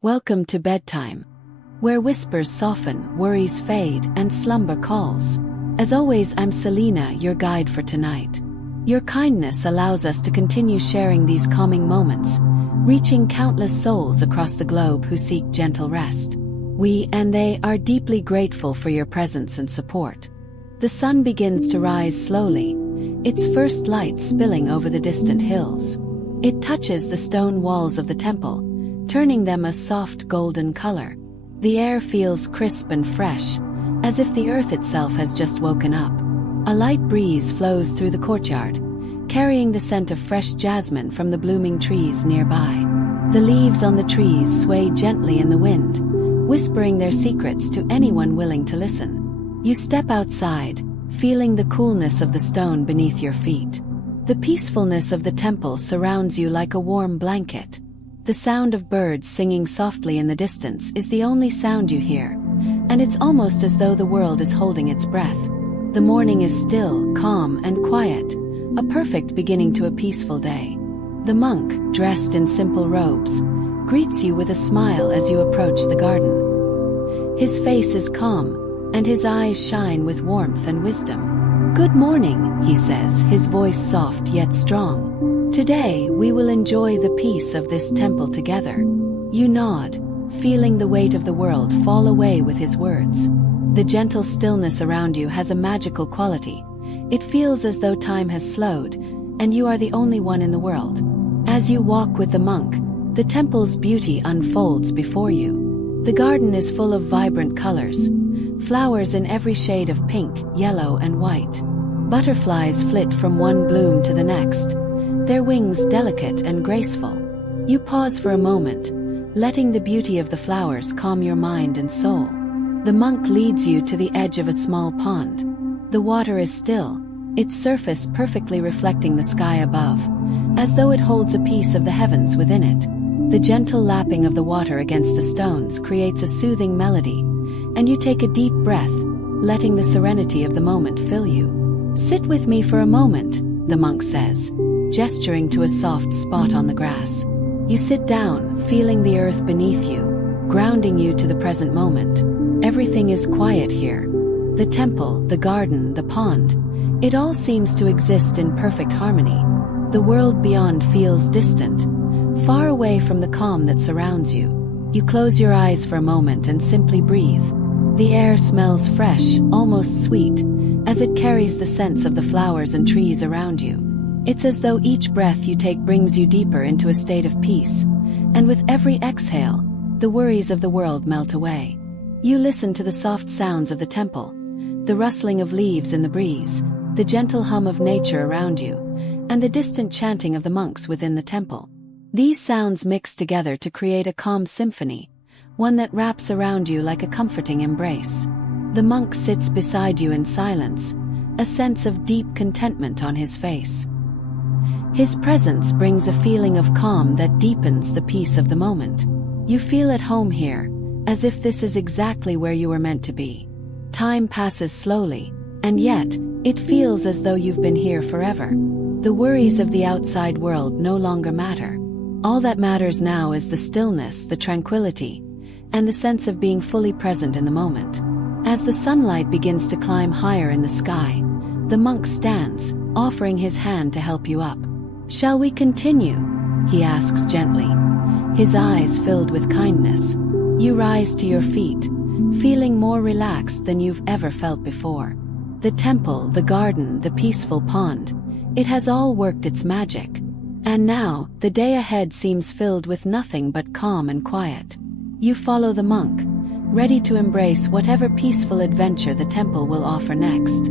Welcome to bedtime, where whispers soften, worries fade, and slumber calls. As always, I'm Selena, your guide for tonight. Your kindness allows us to continue sharing these calming moments, reaching countless souls across the globe who seek gentle rest. We and they are deeply grateful for your presence and support. The sun begins to rise slowly, its first light spilling over the distant hills. It touches the stone walls of the temple, turning them a soft golden color. The air feels crisp and fresh, as if the earth itself has just woken up. A light breeze flows through the courtyard, carrying the scent of fresh jasmine from the blooming trees nearby. The leaves on the trees sway gently in the wind, whispering their secrets to anyone willing to listen. You step outside, feeling the coolness of the stone beneath your feet. The peacefulness of the temple surrounds you like a warm blanket. The sound of birds singing softly in the distance is the only sound you hear, and it's almost as though the world is holding its breath. The morning is still, calm, and quiet, a perfect beginning to a peaceful day. The monk, dressed in simple robes, greets you with a smile as you approach the garden. His face is calm, and his eyes shine with warmth and wisdom. "Good morning," he says, his voice soft yet strong. "Today we will enjoy the peace of this temple together." You nod, feeling the weight of the world fall away with his words. The gentle stillness around you has a magical quality. It feels as though time has slowed, and you are the only one in the world. As you walk with the monk, the temple's beauty unfolds before you. The garden is full of vibrant colors, flowers in every shade of pink, yellow, and white. Butterflies flit from one bloom to the next, their wings delicate and graceful. You pause for a moment, letting the beauty of the flowers calm your mind and soul. The monk leads you to the edge of a small pond. The water is still, its surface perfectly reflecting the sky above, as though it holds a piece of the heavens within it. The gentle lapping of the water against the stones creates a soothing melody, and you take a deep breath, letting the serenity of the moment fill you. "Sit with me for a moment," the monk says, gesturing to a soft spot on the grass. You sit down, feeling the earth beneath you, grounding you to the present moment. Everything is quiet here. The temple, the garden, the pond, it all seems to exist in perfect harmony. The world beyond feels distant, far away from the calm that surrounds you. You close your eyes for a moment and simply breathe. The air smells fresh, almost sweet, as it carries the scents of the flowers and trees around you. It's as though each breath you take brings you deeper into a state of peace, and with every exhale, the worries of the world melt away. You listen to the soft sounds of the temple, the rustling of leaves in the breeze, the gentle hum of nature around you, and the distant chanting of the monks within the temple. These sounds mix together to create a calm symphony, one that wraps around you like a comforting embrace. The monk sits beside you in silence, a sense of deep contentment on his face. His presence brings a feeling of calm that deepens the peace of the moment. You feel at home here, as if this is exactly where you were meant to be. Time passes slowly, and yet, it feels as though you've been here forever. The worries of the outside world no longer matter. All that matters now is the stillness, the tranquility, and the sense of being fully present in the moment. As the sunlight begins to climb higher in the sky, the monk stands, offering his hand to help you up. "Shall we continue?" he asks gently, his eyes filled with kindness. You rise to your feet, feeling more relaxed than you've ever felt before. The temple, the garden, the peaceful pond, it has all worked its magic. And now, the day ahead seems filled with nothing but calm and quiet. You follow the monk, ready to embrace whatever peaceful adventure the temple will offer next.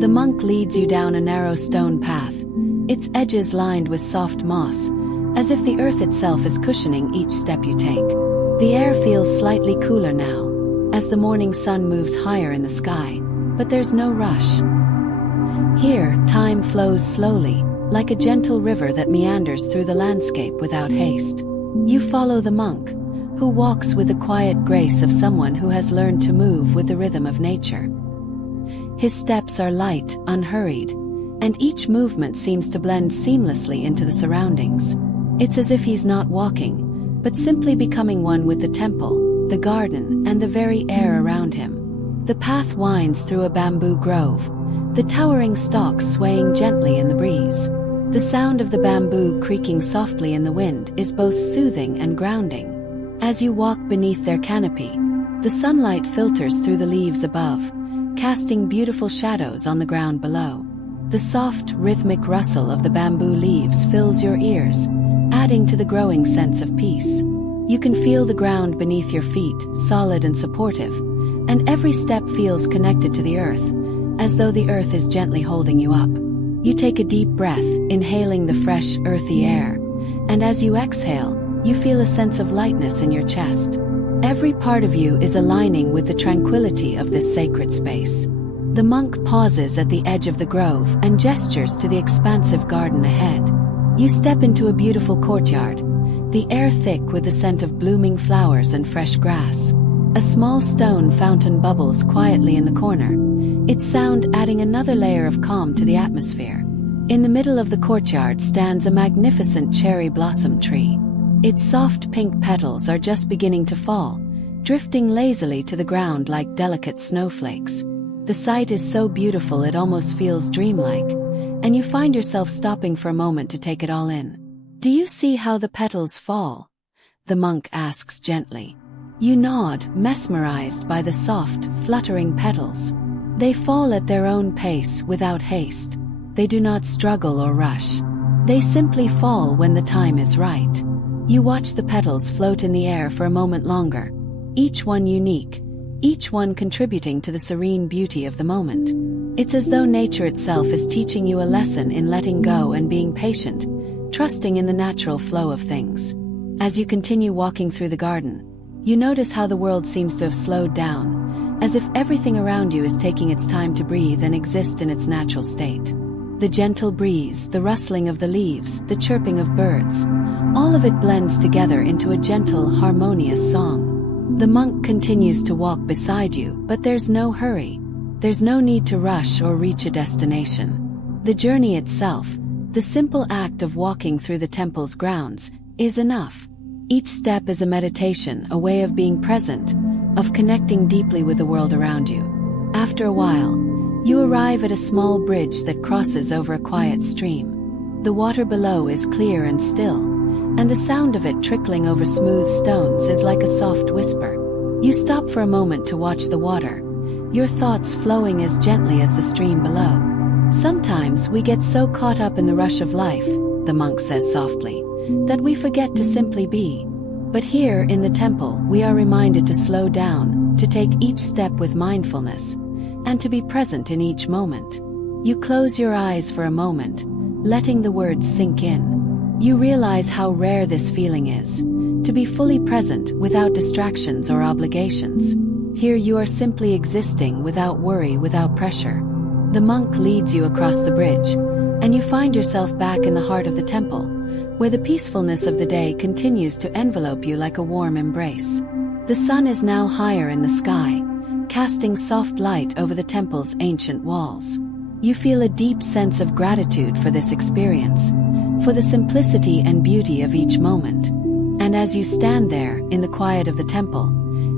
The monk leads you down a narrow stone path, its edges lined with soft moss, as if the earth itself is cushioning each step you take. The air feels slightly cooler now, as the morning sun moves higher in the sky, but there's no rush. Here, time flows slowly, like a gentle river that meanders through the landscape without haste. You follow the monk, who walks with the quiet grace of someone who has learned to move with the rhythm of nature. His steps are light, unhurried, and each movement seems to blend seamlessly into the surroundings. It's as if he's not walking, but simply becoming one with the temple, the garden, and the very air around him. The path winds through a bamboo grove, the towering stalks swaying gently in the breeze. The sound of the bamboo creaking softly in the wind is both soothing and grounding. As you walk beneath their canopy, the sunlight filters through the leaves above, casting beautiful shadows on the ground below. The soft, rhythmic rustle of the bamboo leaves fills your ears, adding to the growing sense of peace. You can feel the ground beneath your feet, solid and supportive, and every step feels connected to the earth, as though the earth is gently holding you up. You take a deep breath, inhaling the fresh, earthy air, and as you exhale, you feel a sense of lightness in your chest. Every part of you is aligning with the tranquility of this sacred space. The monk pauses at the edge of the grove and gestures to the expansive garden ahead. You step into a beautiful courtyard, the air thick with the scent of blooming flowers and fresh grass. A small stone fountain bubbles quietly in the corner, its sound adding another layer of calm to the atmosphere. In the middle of the courtyard stands a magnificent cherry blossom tree. Its soft pink petals are just beginning to fall, drifting lazily to the ground like delicate snowflakes. The sight is so beautiful it almost feels dreamlike, and you find yourself stopping for a moment to take it all in. "Do you see how the petals fall?" the monk asks gently. You nod, mesmerized by the soft, fluttering petals. They fall at their own pace, without haste. They do not struggle or rush. They simply fall when the time is right. You watch the petals float in the air for a moment longer, each one unique, each one contributing to the serene beauty of the moment. It's as though nature itself is teaching you a lesson in letting go and being patient, trusting in the natural flow of things. As you continue walking through the garden, you notice how the world seems to have slowed down, as if everything around you is taking its time to breathe and exist in its natural state. The gentle breeze, the rustling of the leaves, the chirping of birds, all of it blends together into a gentle, harmonious song. The monk continues to walk beside you, but there's no hurry. There's no need to rush or reach a destination. The journey itself, the simple act of walking through the temple's grounds, is enough. Each step is a meditation, a way of being present, of connecting deeply with the world around you. After a while, you arrive at a small bridge that crosses over a quiet stream. The water below is clear and still, and the sound of it trickling over smooth stones is like a soft whisper. You stop for a moment to watch the water, your thoughts flowing as gently as the stream below. Sometimes we get so caught up in the rush of life, the monk says softly, that we forget to simply be. But here in the temple, we are reminded to slow down, to take each step with mindfulness, and to be present in each moment. You close your eyes for a moment, letting the words sink in. You realize how rare this feeling is, to be fully present without distractions or obligations. Here you are simply existing without worry, without pressure. The monk leads you across the bridge, and you find yourself back in the heart of the temple, where the peacefulness of the day continues to envelope you like a warm embrace. The sun is now higher in the sky, casting soft light over the temple's ancient walls. You feel a deep sense of gratitude for this experience, for the simplicity and beauty of each moment. And as you stand there, in the quiet of the temple,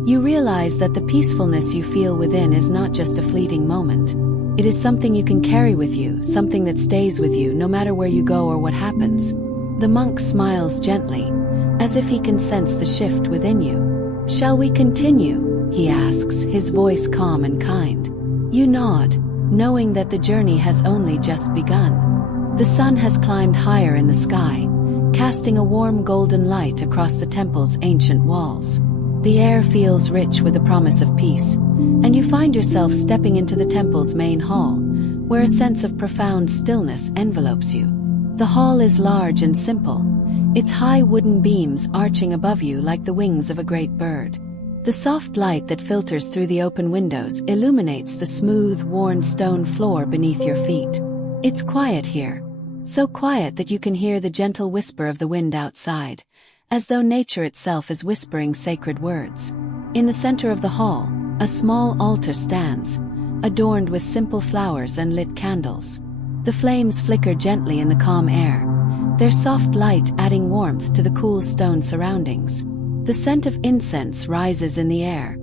you realize that the peacefulness you feel within is not just a fleeting moment. It is something you can carry with you, something that stays with you no matter where you go or what happens. The monk smiles gently, as if he can sense the shift within you. "Shall we continue?" he asks, his voice calm and kind. You nod, knowing that the journey has only just begun. The sun has climbed higher in the sky, casting a warm golden light across the temple's ancient walls. The air feels rich with the promise of peace, and you find yourself stepping into the temple's main hall, where a sense of profound stillness envelopes you. The hall is large and simple, its high wooden beams arching above you like the wings of a great bird. The soft light that filters through the open windows illuminates the smooth, worn stone floor beneath your feet. It's quiet here, so quiet that you can hear the gentle whisper of the wind outside, as though nature itself is whispering sacred words. In the center of the hall, a small altar stands, adorned with simple flowers and lit candles. The flames flicker gently in the calm air, their soft light adding warmth to the cool stone surroundings. The scent of incense rises in the air,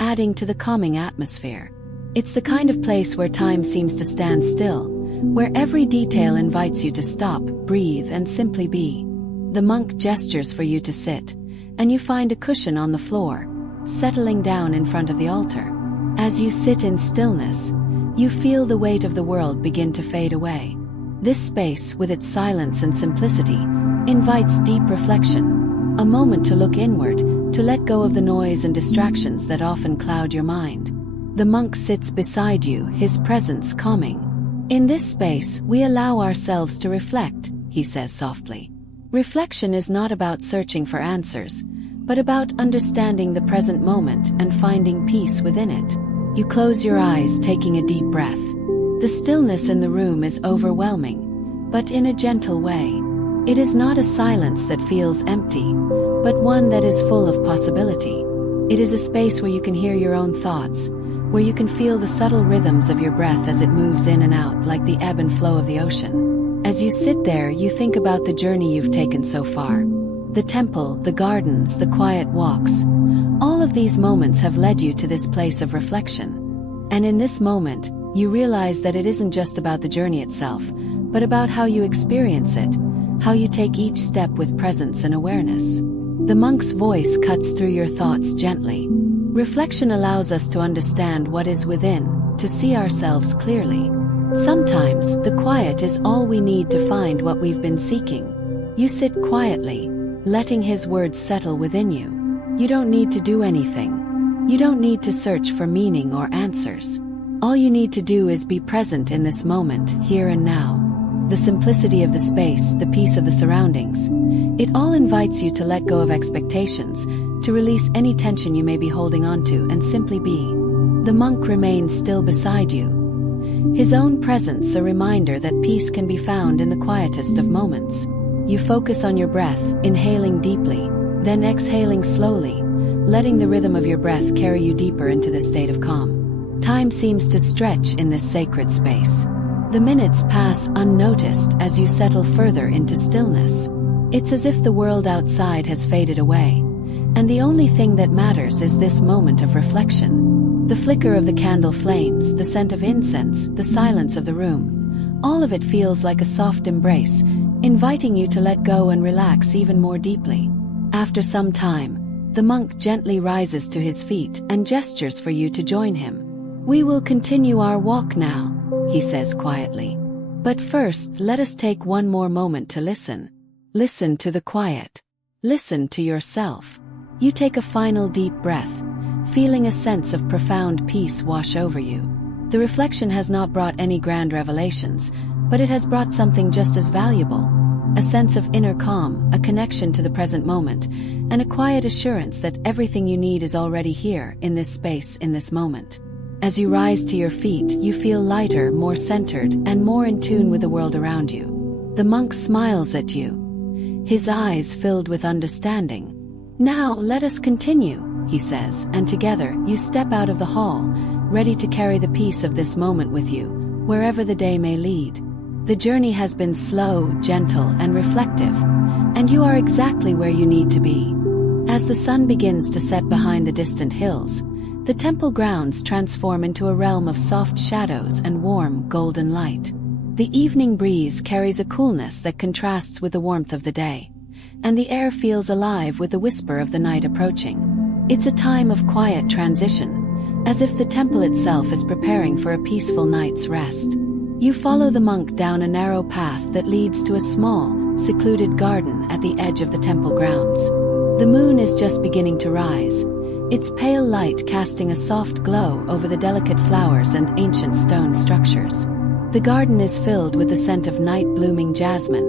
adding to the calming atmosphere. It's the kind of place where time seems to stand still, where every detail invites you to stop, breathe, and simply be. The monk gestures for you to sit, and you find a cushion on the floor, settling down in front of the altar. As you sit in stillness, you feel the weight of the world begin to fade away. This space, with its silence and simplicity, invites deep reflection, a moment to look inward, to let go of the noise and distractions that often cloud your mind. The monk sits beside you, his presence calming. "In this space, we allow ourselves to reflect," he says softly. Reflection is not about searching for answers, but about understanding the present moment and finding peace within it. You close your eyes, taking a deep breath. The stillness in the room is overwhelming, but in a gentle way. It is not a silence that feels empty, but one that is full of possibility. It is a space where you can hear your own thoughts, where you can feel the subtle rhythms of your breath as it moves in and out like the ebb and flow of the ocean. As you sit there, you think about the journey you've taken so far. The temple, the gardens, the quiet walks. All of these moments have led you to this place of reflection. And in this moment, you realize that it isn't just about the journey itself, but about how you experience it, how you take each step with presence and awareness. The monk's voice cuts through your thoughts gently. Reflection allows us to understand what is within, to see ourselves clearly. Sometimes, the quiet is all we need to find what we've been seeking. You sit quietly, letting his words settle within you. You don't need to do anything. You don't need to search for meaning or answers. All you need to do is be present in this moment, here and now. The simplicity of the space, the peace of the surroundings. It all invites you to let go of expectations, to release any tension you may be holding onto and simply be. The monk remains still beside you. His own presence a reminder that peace can be found in the quietest of moments. You focus on your breath, inhaling deeply, then exhaling slowly, letting the rhythm of your breath carry you deeper into this state of calm. Time seems to stretch in this sacred space. The minutes pass unnoticed as you settle further into stillness. It's as if the world outside has faded away, and the only thing that matters is this moment of reflection. The flicker of the candle flames, the scent of incense, the silence of the room. All of it feels like a soft embrace, inviting you to let go and relax even more deeply. After some time, the monk gently rises to his feet and gestures for you to join him. "We will continue our walk now," he says quietly. "But first, let us take one more moment to listen. Listen to the quiet. Listen to yourself." You take a final deep breath, feeling a sense of profound peace wash over you. The reflection has not brought any grand revelations, but it has brought something just as valuable. A sense of inner calm, a connection to the present moment, and a quiet assurance that everything you need is already here, in this space, in this moment. As you rise to your feet, you feel lighter, more centered, and more in tune with the world around you. The monk smiles at you, his eyes filled with understanding. "Now let us continue," he says, and together you step out of the hall, ready to carry the peace of this moment with you, wherever the day may lead. The journey has been slow, gentle, and reflective, and you are exactly where you need to be. As the sun begins to set behind the distant hills, the temple grounds transform into a realm of soft shadows and warm, golden light. The evening breeze carries a coolness that contrasts with the warmth of the day, and the air feels alive with the whisper of the night approaching. It's a time of quiet transition, as if the temple itself is preparing for a peaceful night's rest. You follow the monk down a narrow path that leads to a small, secluded garden at the edge of the temple grounds. The moon is just beginning to rise, its pale light casting a soft glow over the delicate flowers and ancient stone structures. The garden is filled with the scent of night-blooming jasmine,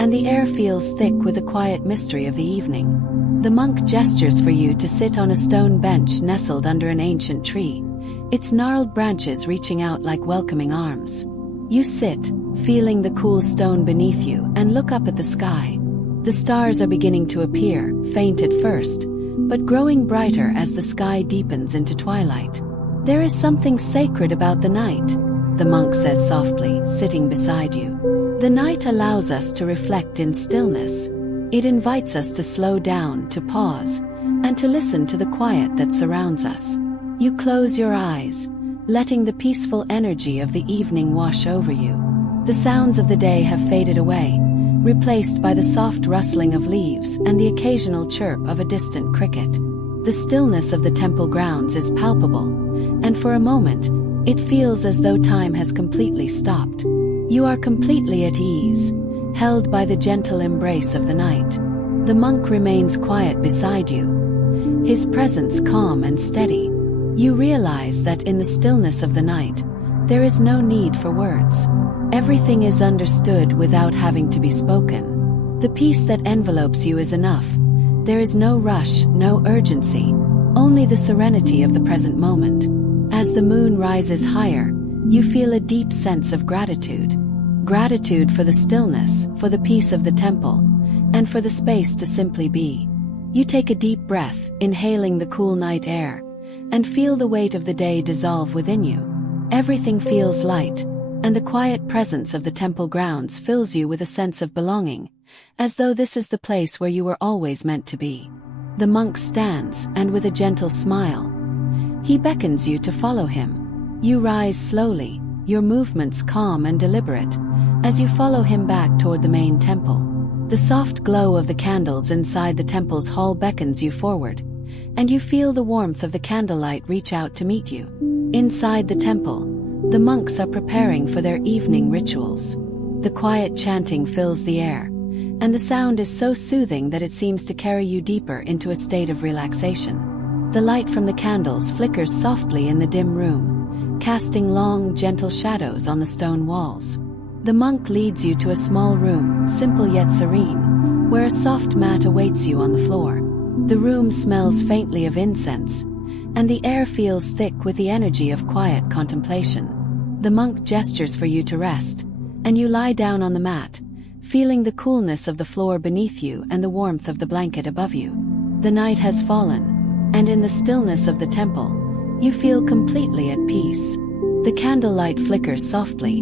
and the air feels thick with the quiet mystery of the evening. The monk gestures for you to sit on a stone bench nestled under an ancient tree, its gnarled branches reaching out like welcoming arms. You sit, feeling the cool stone beneath you, and look up at the sky. The stars are beginning to appear, faint at first, but growing brighter as the sky deepens into twilight. "There is something sacred about the night," the monk says softly, sitting beside you. The night allows us to reflect in stillness. It invites us to slow down, to pause, and to listen to the quiet that surrounds us. You close your eyes, letting the peaceful energy of the evening wash over you. The sounds of the day have faded away, replaced by the soft rustling of leaves and the occasional chirp of a distant cricket. The stillness of the temple grounds is palpable, and for a moment, it feels as though time has completely stopped. You are completely at ease, held by the gentle embrace of the night. The monk remains quiet beside you, his presence calm and steady. You realize that in the stillness of the night, there is no need for words. Everything is understood without having to be spoken. The peace that envelopes you is enough. There is no rush, no urgency, only the serenity of the present moment. As the moon rises higher, you feel a deep sense of gratitude. Gratitude for the stillness, for the peace of the temple, and for the space to simply be. You take a deep breath, inhaling the cool night air, and feel the weight of the day dissolve within you. Everything feels light, and the quiet presence of the temple grounds fills you with a sense of belonging, as though this is the place where you were always meant to be. The monk stands, and with a gentle smile, he beckons you to follow him. You rise slowly, your movements calm and deliberate, as you follow him back toward the main temple. The soft glow of the candles inside the temple's hall beckons you forward, and you feel the warmth of the candlelight reach out to meet you. Inside the temple, the monks are preparing for their evening rituals. The quiet chanting fills the air, and the sound is so soothing that it seems to carry you deeper into a state of relaxation. The light from the candles flickers softly in the dim room, casting long, gentle shadows on the stone walls. The monk leads you to a small room, simple yet serene, where a soft mat awaits you on the floor. The room smells faintly of incense, and the air feels thick with the energy of quiet contemplation. The monk gestures for you to rest, and you lie down on the mat, feeling the coolness of the floor beneath you and the warmth of the blanket above you. The night has fallen, and in the stillness of the temple, you feel completely at peace. The candlelight flickers softly,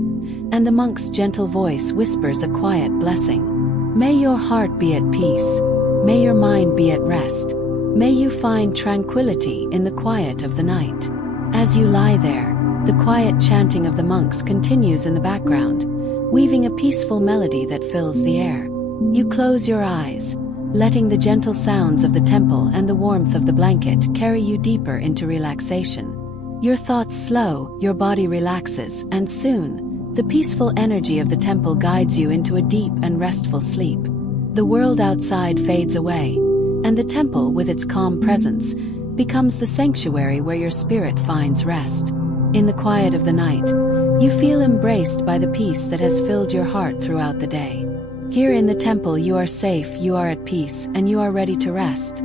and the monk's gentle voice whispers a quiet blessing. May your heart be at peace. May your mind be at rest. May you find tranquility in the quiet of the night. As you lie there, the quiet chanting of the monks continues in the background, weaving a peaceful melody that fills the air. You close your eyes, letting the gentle sounds of the temple and the warmth of the blanket carry you deeper into relaxation. Your thoughts slow, your body relaxes, and soon, the peaceful energy of the temple guides you into a deep and restful sleep. The world outside fades away, and the temple, with its calm presence, becomes the sanctuary where your spirit finds rest. In the quiet of the night, you feel embraced by the peace that has filled your heart throughout the day. Here in the temple you are safe, you are at peace, and you are ready to rest.